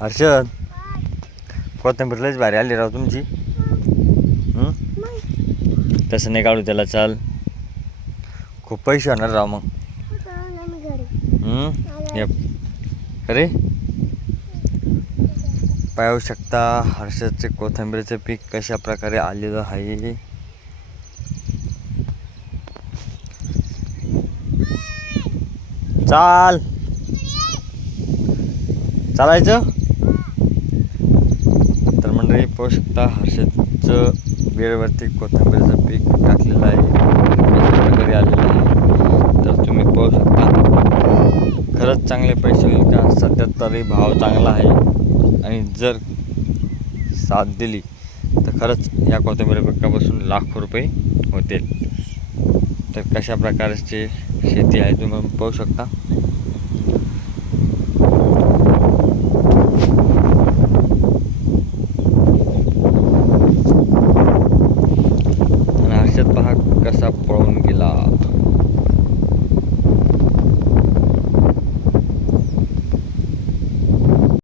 हर्षद, कोथिंबीर लयच भारी आली राव तुमची. तसं नाही काढू त्याला, चाल. खूप पैसे होणार राव मग. अरे पाहू शकता हर्षदचे कोथिंबीरचे पीक कशा प्रकारे आलेलं आहे. चाल, चालायचं. तर मंडळी पाहू शकता हर्षदचं वेळेवरती कोथिंबीरचं पीक टाकलेलं आहे, कशा प्रकारे आलेलं आहे. तर तुम्ही पाहू शकता खरंच चांगले पैसे होईल का. सध्या तरी भाव चांगला आहे आणि जर साथ दिली तर खरंच या कोथिंबीर पिकापासून लाखो रुपये होतील. तर कशा प्रकारची शेती आहे तुम्ही पाहू शकता. आणि हर्षद पहा कसा